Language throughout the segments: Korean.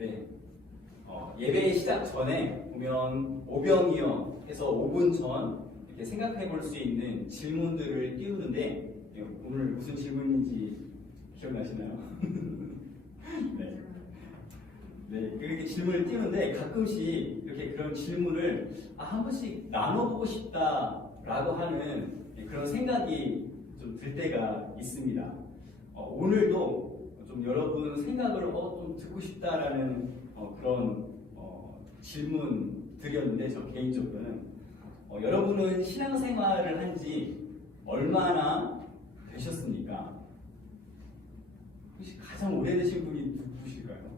네. 예배 시작 전에 보면 오병이어 해서 5분 전 이렇게 생각해 볼 수 있는 질문들을 띄우는데 오늘 무슨 질문인지 기억나시나요? 네. 네, 그렇게 질문을 띄우는데 가끔씩 이렇게 그런 질문을 한 번씩 나눠보고 싶다라고 하는 그런 생각이 좀 들 때가 있습니다. 오늘도 좀 여러분 생각을 좀 듣고 싶다라는 그런 질문 드렸는데 저 개인적으로는 여러분은 신앙생활을 한 지 얼마나 되셨습니까? 혹시 가장 오래되신 분이 누구실까요?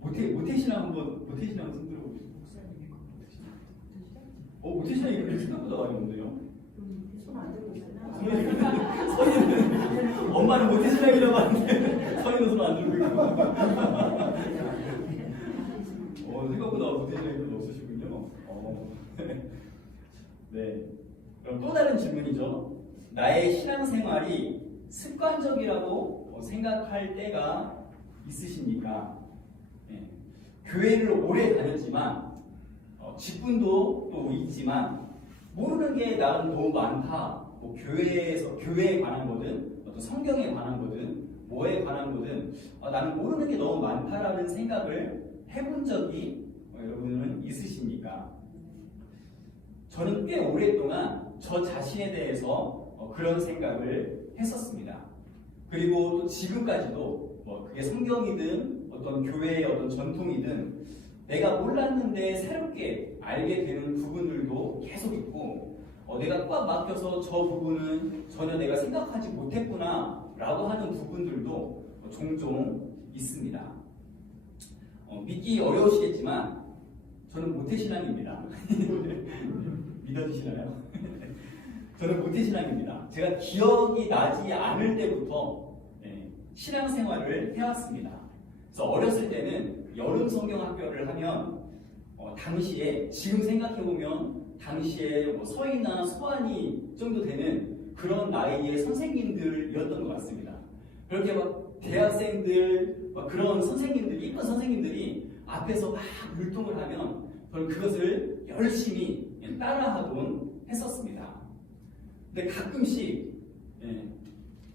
모태신앙 한번 손 들어보시죠. 모태신앙이 그렇게 생각보다 많이 없네요. 손안 들고 있었나? 서희는 엄마는 모태신앙이라고 하는데 서희는 손 안 들고 있고. 생각보다 모태신앙이 별로 없으시군요. 네. 그럼 또 다른 질문이죠. 나의 신앙생활이 습관적이라고 생각할 때가 있으십니까? 네. 교회를 오래 다녔지만 직분도 또 있지만 모르는 게 나는 너무 많다. 뭐 교회에 관한 거든 어떤 성경에 관한 거든 뭐에 관한 거든 나는 모르는 게 너무 많다라는 생각을 해본 적이 여러분은 있으십니까? 저는 꽤 오랫동안 저 자신에 대해서 그런 생각을 했었습니다. 그리고 또 지금까지도 그게 성경이든 어떤 교회의 어떤 전통이든 내가 몰랐는데 새롭게 알게 되는 부분들도 계속 있고 내가 꽉 막혀서 저 부분은 전혀 내가 생각하지 못했구나 라고 하는 부분들도 종종 있습니다. 믿기 어려우시겠지만 저는 모태신앙입니다. 믿어주시나요? 저는 모태신앙입니다. 제가 기억이 나지 않을 때부터 신앙생활을 해왔습니다. 그래서 어렸을 때는 여름 성경학교를 하면 당시에 지금 생각해보면 당시에 서희나 소환이 정도 되는 그런 나이의 선생님들이었던 것 같습니다. 그렇게 막 대학생들 그런 선생님들이 이쁜 선생님들이 앞에서 막 율동을 하면 저는 그것을 열심히 따라하곤 했었습니다. 근데 가끔씩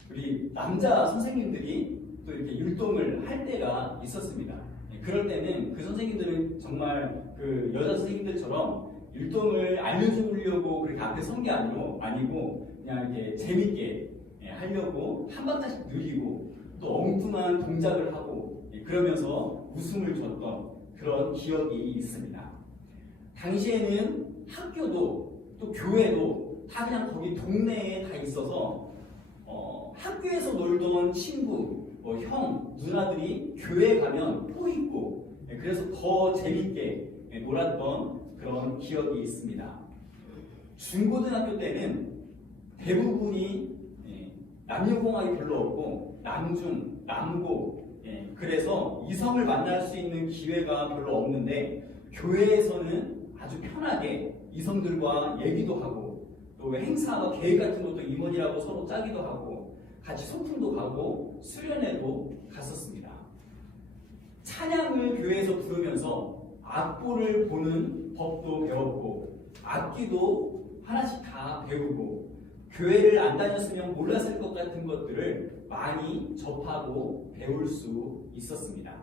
우리 남자 선생님들이 또 이렇게 율동을 할 때가 있었습니다. 그럴 때는 그 선생님들은 정말 그 여자 선생님들처럼 율동을 알려주려고 그렇게 앞에 선 게 아니고 그냥 이렇게 재밌게 하려고 한 박자씩 늘리고 또 엉뚱한 동작을 하고 그러면서 웃음을 줬던 그런 기억이 있습니다. 당시에는 학교도 또 교회도 다 그냥 거기 동네에 다 있어서 학교에서 놀던 친구, 형, 누나들이 교회 가면 또 있고 그래서 더 재밌게 놀았던 그런 기억이 있습니다. 중고등학교 때는 대부분이 남녀공학이 별로 없고 남중, 남고 그래서 이성을 만날 수 있는 기회가 별로 없는데 교회에서는 아주 편하게 이성들과 얘기도 하고 또 행사, 계획 같은 것도 임원이라고 서로 짜기도 하고 같이 소풍도 가고 수련회도 갔었습니다. 찬양을 교회에서 부르면서 악보를 보는 법도 배웠고 악기도 하나씩 다 배우고 교회를 안 다녔으면 몰랐을 것 같은 것들을 많이 접하고 배울 수 있었습니다.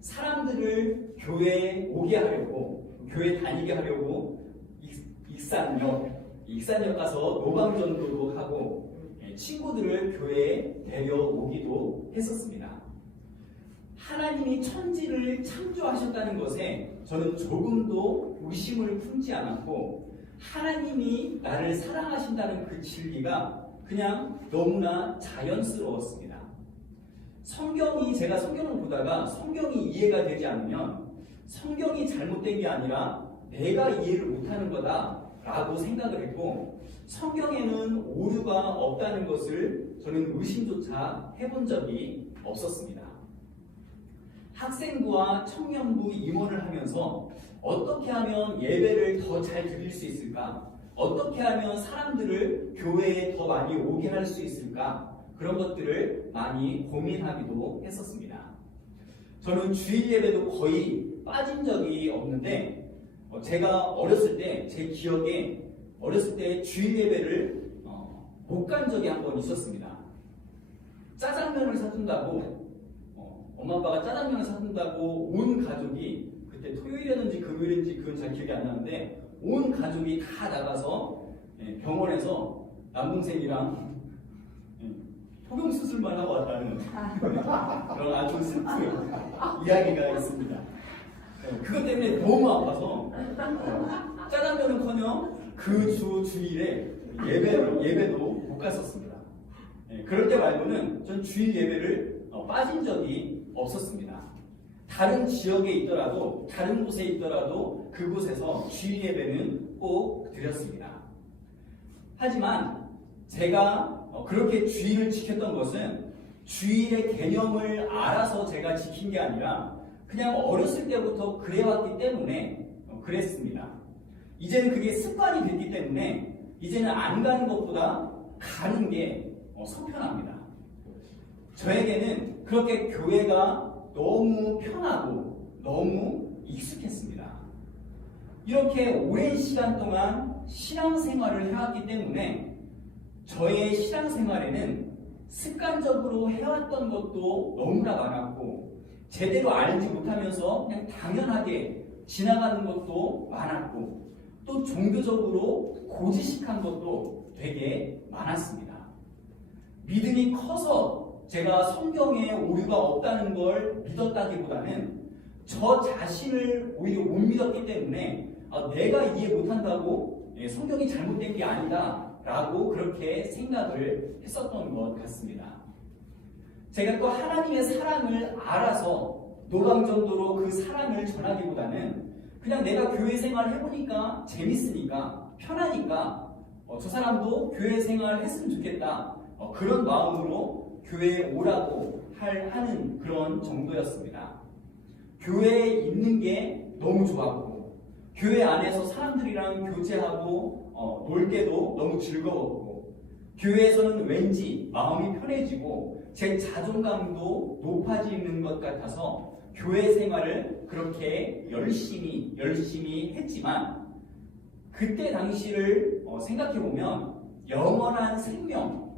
사람들을 교회에 오게 하려고 교회 다니게 하려고 익산역 가서 노방전도도 하고 친구들을 교회에 데려오기도 했었습니다. 하나님이 천지를 창조하셨다는 것에 저는 조금도 의심을 품지 않았고 하나님이 나를 사랑하신다는 그 진리가 그냥 너무나 자연스러웠습니다. 제가 성경을 보다가 성경이 이해가 되지 않으면 성경이 잘못된 게 아니라 내가 이해를 못하는 거다라고 생각을 했고 성경에는 오류가 없다는 것을 저는 의심조차 해본 적이 없었습니다. 학생부와 청년부 임원을 하면서 어떻게 하면 예배를 더 잘 드릴 수 있을까? 어떻게 하면 사람들을 교회에 더 많이 오게 할 수 있을까? 그런 것들을 많이 고민하기도 했었습니다. 저는 주일 예배도 거의 빠진 적이 없는데 제가 어렸을 때 제 기억에 어렸을 때 주일 예배를 못 간 적이 한 번 있었습니다. 짜장면을 사준다고 엄마 아빠가 짜장면을 사준다고 온 가족이 그때 토요일이었는지 금요일인지 그건 잘 기억이 안 나는데 온 가족이 다 나가서 병원에서 남동생이랑 포경 수술만 하고 왔다는 그런 아주 슬픈 이야기가 있습니다. 그것 때문에 너무 아파서 짜장면은커녕 그 주일에 예배도 못 갔었습니다. 그럴 때 말고는 전 주일 예배를 빠진 적이 없었습니다. 다른 지역에 있더라도 다른 곳에 있더라도 그곳에서 주일 예배는 꼭 드렸습니다. 하지만 제가 그렇게 주일을 지켰던 것은 주일의 개념을 알아서 제가 지킨 게 아니라 그냥 어렸을 때부터 그래왔기 때문에 그랬습니다. 이제는 그게 습관이 됐기 때문에 이제는 안 가는 것보다 가는 게 속편합니다. 저에게는 그렇게 교회가 너무 편하고 너무 익숙했습니다. 이렇게 오랜 시간 동안 신앙생활을 해왔기 때문에 저의 신앙생활에는 습관적으로 해왔던 것도 너무나 많았고 제대로 알지 못하면서 그냥 당연하게 지나가는 것도 많았고 또 종교적으로 고지식한 것도 되게 많았습니다. 믿음이 커서 제가 성경에 오류가 없다는 걸 믿었다기보다는 저 자신을 오히려 못 믿었기 때문에 내가 이해 못한다고 성경이 잘못된 게 아니다 라고 그렇게 생각을 했었던 것 같습니다. 제가 또 하나님의 사랑을 알아서 노방정도로 그 사랑을 전하기보다는 그냥 내가 교회 생활 해보니까 재밌으니까 편하니까 저 사람도 교회 생활 했으면 좋겠다 그런 마음으로 교회에 오라고 하는 그런 정도였습니다. 교회에 있는 게 너무 좋았고 교회 안에서 사람들이랑 교제하고 놀 때도 너무 즐거웠고 교회에서는 왠지 마음이 편해지고 제 자존감도 높아지는 것 같아서 교회 생활을 그렇게 열심히 했지만 그때 당시를 생각해보면 영원한 생명,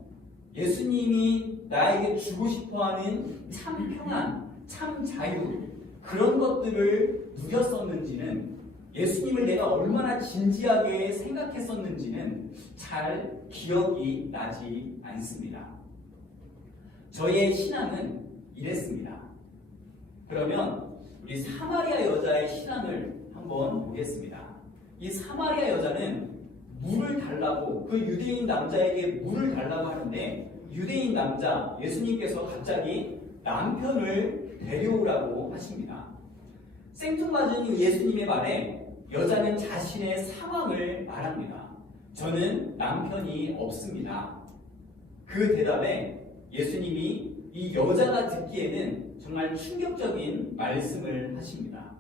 예수님이 나에게 주고 싶어하는 참 평안, 참 자유 그런 것들을 누렸었는지는 예수님을 내가 얼마나 진지하게 생각했었는지는 잘 기억이 나지 않습니다. 저의 신앙은 이랬습니다. 그러면 우리 사마리아 여자의 신앙을 한번 보겠습니다. 이 사마리아 여자는 물을 달라고 그 유대인 남자에게 물을 달라고 하는데 유대인 남자 예수님께서 갑자기 남편을 데려오라고 하십니다. 생뚱맞은 예수님의 말에 여자는 자신의 상황을 말합니다. 저는 남편이 없습니다. 그 대답에 예수님이 이 여자가 듣기에는 정말 충격적인 말씀을 하십니다.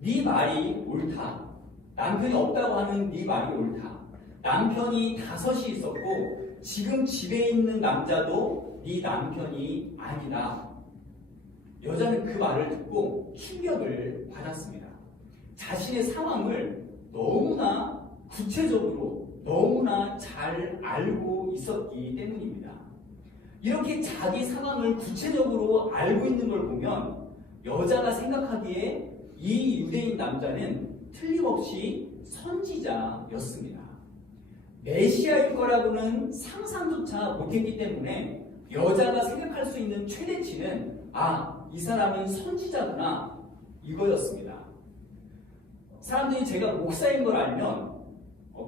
네 말이 옳다. 남편이 없다고 하는 네 말이 옳다. 남편이 5이 있었고 지금 집에 있는 남자도 네 남편이 아니다. 여자는 그 말을 듣고 충격을 받았습니다. 자신의 상황을 너무나 구체적으로 너무나 잘 알고 있었기 때문입니다. 이렇게 자기 상황을 구체적으로 알고 있는 걸 보면 여자가 생각하기에 이 유대인 남자는 틀림없이 선지자였습니다. 메시아일 거라고는 상상조차 못했기 때문에 여자가 생각할 수 있는 최대치는 이 사람은 선지자구나 이거였습니다. 사람들이 제가 목사인 걸 알면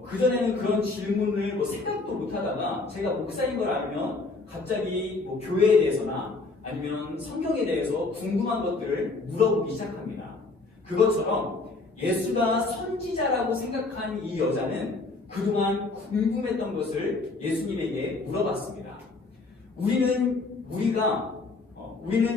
그전에는 그런 질문을 생각도 못하다가 제가 목사인 걸 알면 갑자기 교회에 대해서나 아니면 성경에 대해서 궁금한 것들을 물어보기 시작합니다. 그것처럼 예수가 선지자라고 생각한 이 여자는 그동안 궁금했던 것을 예수님에게 물어봤습니다. 우리는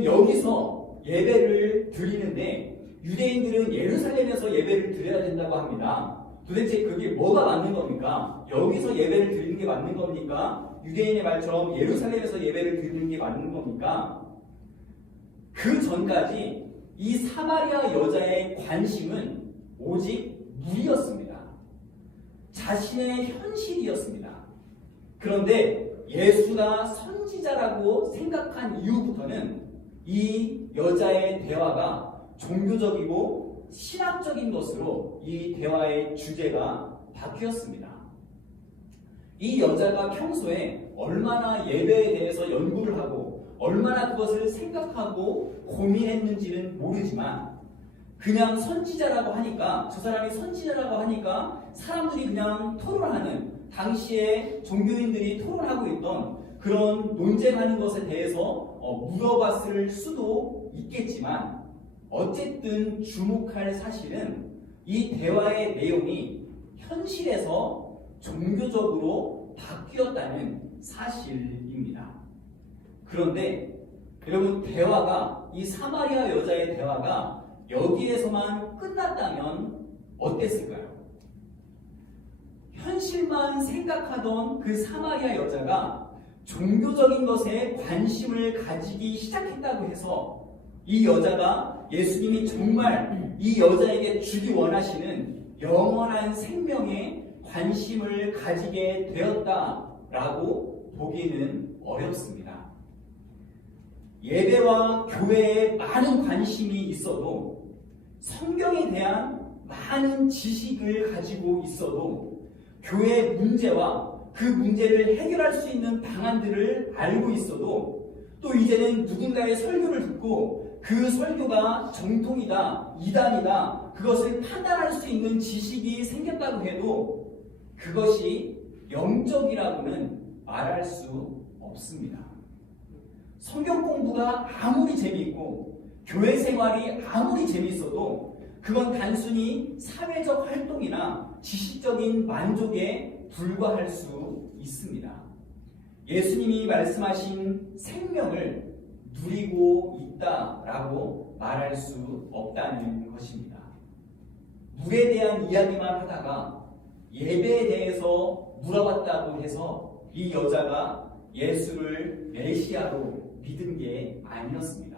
여기서 예배를 드리는데 유대인들은 예루살렘에서 예배를 드려야 된다고 합니다. 도대체 그게 뭐가 맞는 겁니까? 여기서 예배를 드리는 게 맞는 겁니까? 유대인의 말처럼 예루살렘에서 예배를 드리는 게 맞는 겁니까? 그 전까지 이 사마리아 여자의 관심은 오직 물이었습니다. 자신의 현실이었습니다. 그런데 예수가 선지자라고 생각한 이후부터는 이 여자의 대화가 종교적이고 신학적인 것으로 이 대화의 주제가 바뀌었습니다. 이 여자가 평소에 얼마나 예배에 대해서 연구를 하고 얼마나 그것을 생각하고 고민했는지는 모르지만 그냥 선지자라고 하니까, 저 사람이 선지자라고 하니까 사람들이 그냥 토론하는, 당시에 종교인들이 토론하고 있던 그런 논쟁하는 것에 대해서 물어봤을 수도 있겠지만, 어쨌든 주목할 사실은 이 대화의 내용이 현실에서 종교적으로 바뀌었다는 사실입니다. 그런데 여러분, 이 사마리아 여자의 대화가 여기에서만 끝났다면 어땠을까요? 현실만 생각하던 그 사마리아 여자가 종교적인 것에 관심을 가지기 시작했다고 해서 이 여자가 예수님이 정말 이 여자에게 주기 원하시는 영원한 생명에 관심을 가지게 되었다라고 보기는 어렵습니다. 예배와 교회에 많은 관심이 있어도, 성경에 대한 많은 지식을 가지고 있어도, 교회 문제와 그 문제를 해결할 수 있는 방안들을 알고 있어도, 또 이제는 누군가의 설교를 듣고 그 설교가 정통이다, 이단이다, 그것을 판단할 수 있는 지식이 생겼다고 해도 그것이 영적이라고는 말할 수 없습니다. 성경 공부가 아무리 재미있고 교회 생활이 아무리 재미있어도 그건 단순히 사회적 활동이나 지식적인 만족에 불과할 수 있습니다. 예수님이 말씀하신 생명을 누리고 있다라고 말할 수 없다는 것입니다. 물에 대한 이야기만 하다가 예배에 대해서 물어봤다고 해서 이 여자가 예수를 메시아로 믿은 게 아니었습니다.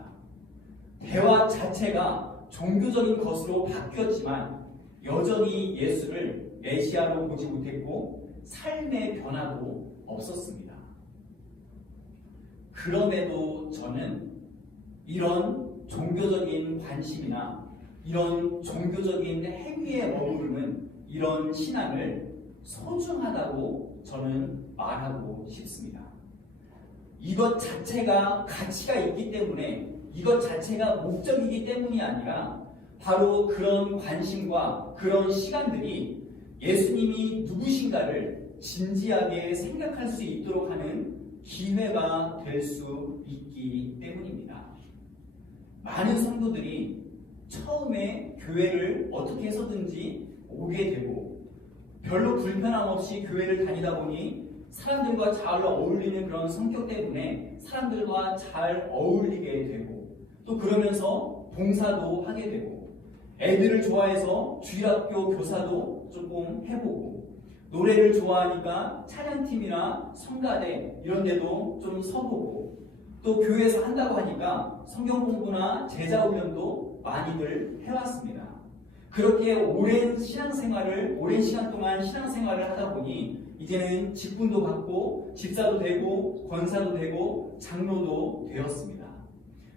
대화 자체가 종교적인 것으로 바뀌었지만 여전히 예수를 메시아로 보지 못했고 삶의 변화도 없었습니다. 그럼에도 저는 이런 종교적인 관심이나 이런 종교적인 행위에 머무르는 이런 신앙을 소중하다고 저는 말하고 싶습니다. 이것 자체가 가치가 있기 때문에, 이것 자체가 목적이기 때문이 아니라 바로 그런 관심과 그런 시간들이 예수님이 누구신가를 진지하게 생각할 수 있도록 하는 기회가 될 수 있기 때문입니다. 많은 성도들이 처음에 교회를 어떻게 해서든지 오게 되고 별로 불편함 없이 교회를 다니다 보니 사람들과 잘 어울리는 그런 성격 때문에 사람들과 잘 어울리게 되고, 또 그러면서 봉사도 하게 되고, 애들을 좋아해서 주일학교 교사도 조금 해보고, 노래를 좋아하니까 찬양팀이나 성가대 이런 데도 좀 서보고, 또 교회에서 한다고 하니까 성경 공부나 제자 훈련도 많이들 해왔습니다. 그렇게 오랜 시간 동안 신앙생활을 하다 보니 이제는 직분도 받고 집사도 되고 권사도 되고 장로도 되었습니다.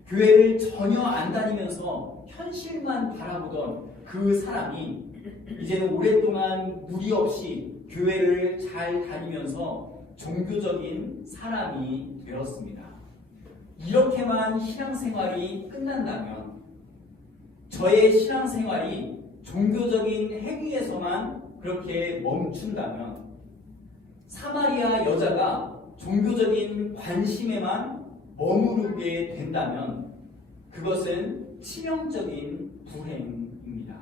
교회를 전혀 안 다니면서 현실만 바라보던 그 사람이 이제는 오랫동안 무리 없이 교회를 잘 다니면서 종교적인 사람이 되었습니다. 이렇게만 신앙생활이 끝난다면, 저의 신앙생활이 종교적인 행위에서만 그렇게 멈춘다면, 사마리아 여자가 종교적인 관심에만 머무르게 된다면 그것은 치명적인 불행입니다.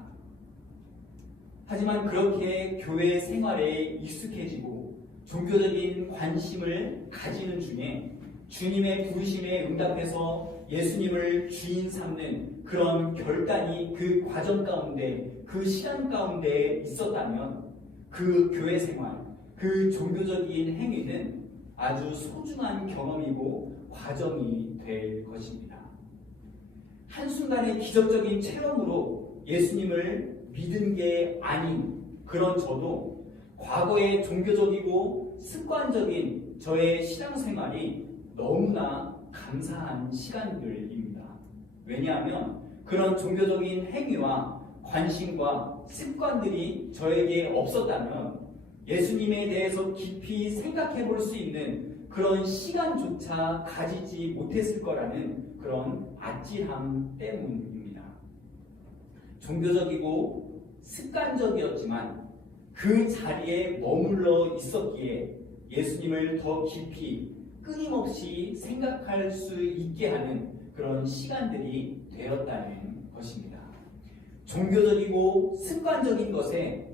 하지만 그렇게 교회 생활에 익숙해지고 종교적인 관심을 가지는 중에 주님의 부르심에 응답해서 예수님을 주인 삼는 그런 결단이 그 과정 가운데, 그 시간 가운데 있었다면 그 교회 생활, 그 종교적인 행위는 아주 소중한 경험이고 과정이 될 것입니다. 한순간의 기적적인 체험으로 예수님을 믿은 게 아닌 그런 저도 과거의 종교적이고 습관적인 저의 신앙생활이 너무나 감사한 시간들입니다. 왜냐하면 그런 종교적인 행위와 관심과 습관들이 저에게 없었다면 예수님에 대해서 깊이 생각해 볼 수 있는 그런 시간조차 가지지 못했을 거라는 그런 아찔함 때문입니다. 종교적이고 습관적이었지만 그 자리에 머물러 있었기에 예수님을 더 깊이 끊임없이 생각할 수 있게 하는 그런 시간들이 되었다는 것입니다. 종교적이고 습관적인 것에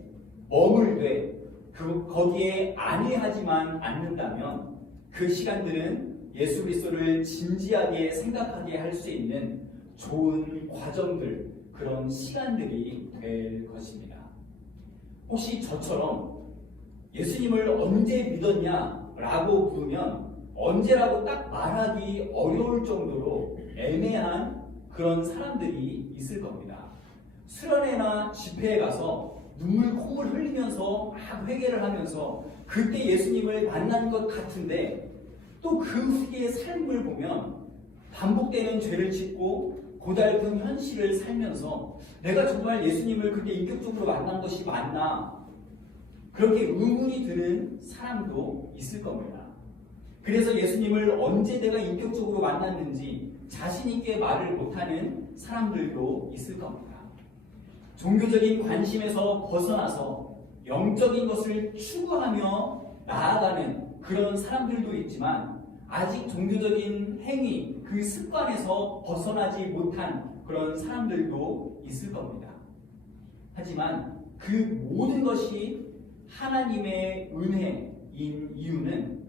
머물되 거기에 안위하지만 않는다면 그 시간들은 예수 그리스도를 진지하게 생각하게 할 수 있는 좋은 과정들, 그런 시간들이 될 것입니다. 혹시 저처럼 예수님을 언제 믿었냐라고 물으면 언제라고 딱 말하기 어려울 정도로 애매한 그런 사람들이 있을 겁니다. 수련회나 집회에 가서 눈물 콧물 흘리면서 막 회개를 하면서 그때 예수님을 만난 것 같은데 또 그 후의 삶을 보면 반복되는 죄를 짓고 고달픈 현실을 살면서 내가 정말 예수님을 그때 인격적으로 만난 것이 맞나? 그렇게 의문이 드는 사람도 있을 겁니다. 그래서 예수님을 언제 내가 인격적으로 만났는지 자신 있게 말을 못하는 사람들도 있을 겁니다. 종교적인 관심에서 벗어나서 영적인 것을 추구하며 나아가는 그런 사람들도 있지만 아직 종교적인 행위, 그 습관에서 벗어나지 못한 그런 사람들도 있을 겁니다. 하지만 그 모든 것이 하나님의 은혜인 이유는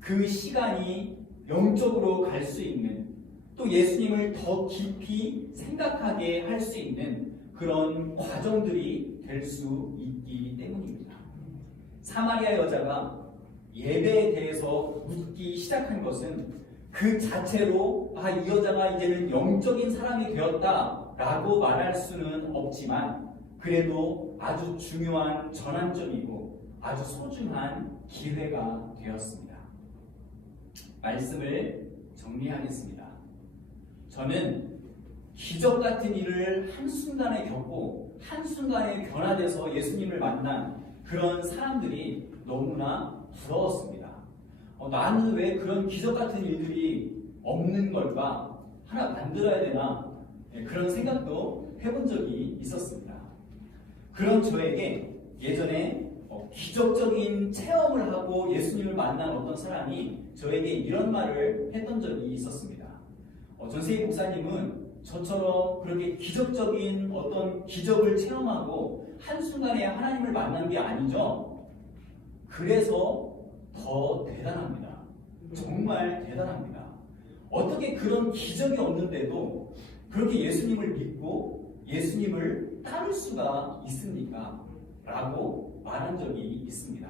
그 시간이 영적으로 갈 수 있는, 또 예수님을 더 깊이 생각하게 할 수 있는 그런 과정들이 될 수 있기 때문입니다. 사마리아 여자가 예배에 대해서 묻기 시작한 것은 그 자체로 이 여자가 이제는 영적인 사람이 되었다라고 말할 수는 없지만 그래도 아주 중요한 전환점이고 아주 소중한 기회가 되었습니다. 말씀을 정리하겠습니다. 저는 기적 같은 일을 한순간에 겪고 한순간에 변화돼서 예수님을 만난 그런 사람들이 너무나 부러웠습니다. 나는 왜 그런 기적 같은 일들이 없는 걸까? 하나 만들어야 되나? 그런 생각도 해본 적이 있었습니다. 그런 저에게 예전에 기적적인 체험을 하고 예수님을 만난 어떤 사람이 저에게 이런 말을 했던 적이 있었습니다. 전세희 목사님은 저처럼 그렇게 기적적인 어떤 기적을 체험하고 한순간에 하나님을 만난 게 아니죠. 그래서 더 대단합니다. 정말 대단합니다. 어떻게 그런 기적이 없는데도 그렇게 예수님을 믿고 예수님을 따를 수가 있습니까? 라고 말한 적이 있습니다.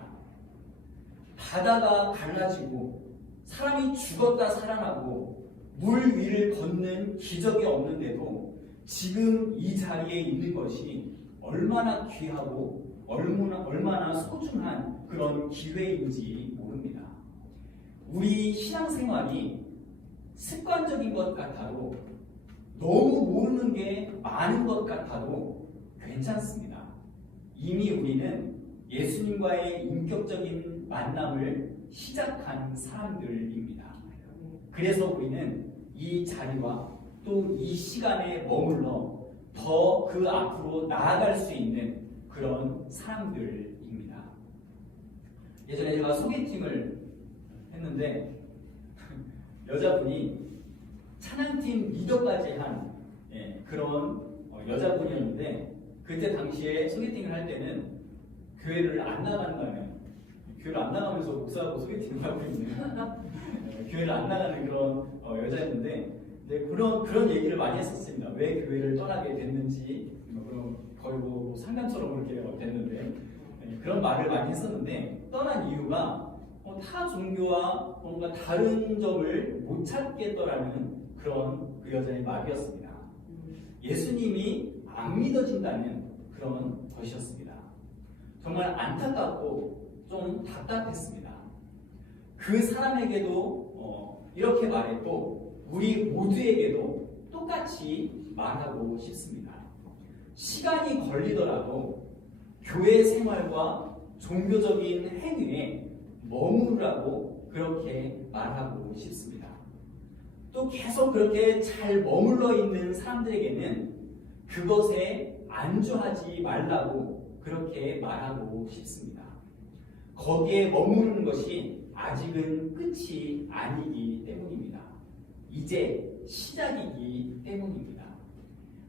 바다가 갈라지고 사람이 죽었다 살아나고 물 위를 걷는 기적이 없는데도 지금 이 자리에 있는 것이 얼마나 귀하고 얼마나 소중한 그런 기회인지 모릅니다. 우리 신앙생활이 습관적인 것 같아도 너무 모르는 게 많은 것 같아도 괜찮습니다. 이미 우리는 예수님과의 인격적인 만남을 시작한 사람들입니다. 그래서 우리는 이 자리와 또 이 시간에 머물러 더 그 앞으로 나아갈 수 있는 그런 사람들입니다. 예전에 제가 소개팅을 했는데 여자분이 찬양팀 리더까지 한 그런 여자분이었는데 그때 당시에 소개팅을 할 때는 교회를 안 나간다는, 교회를 안 나가면서 목사하고 소개팅을 하고 있는 교회를 안 나가는 그런 여자였는데 그런 얘기를 많이 했었습니다. 왜 교회를 떠나게 됐는지 거의 뭐 상담처럼 그렇게 됐는데 그런 말을 많이 했었는데 떠난 이유가 타 종교와 뭔가 다른 점을 못 찾겠더라는 그런 그 여자의 말이었습니다. 예수님이 안 믿어진다는 그런 것이었습니다. 정말 안타깝고 좀 답답했습니다. 그 사람에게도 이렇게 말했고 우리 모두에게도 똑같이 말하고 싶습니다. 시간이 걸리더라도 교회 생활과 종교적인 행위에 머무르라고 그렇게 말하고 싶습니다. 또 계속 그렇게 잘 머물러 있는 사람들에게는 그것에 안주하지 말라고 그렇게 말하고 싶습니다. 거기에 머무르는 것이 아직은 끝이 아니기 때문입니다. 이제 시작이기 때문입니다.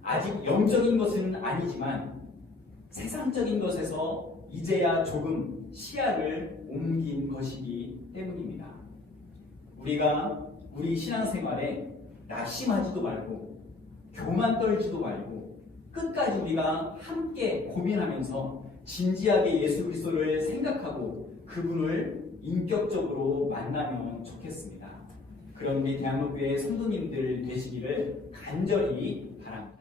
아직 영적인 것은 아니지만 세상적인 것에서 이제야 조금 시야를 옮긴 것이기 때문입니다. 우리가 우리 신앙생활에 낙심하지도 말고 교만 떨지도 말고 끝까지 우리가 함께 고민하면서 진지하게 예수 그리스도를 생각하고 그분을 인격적으로 만나면 좋겠습니다. 그런 우리 대한민국의 성도님들 되시기를 간절히 바랍니다.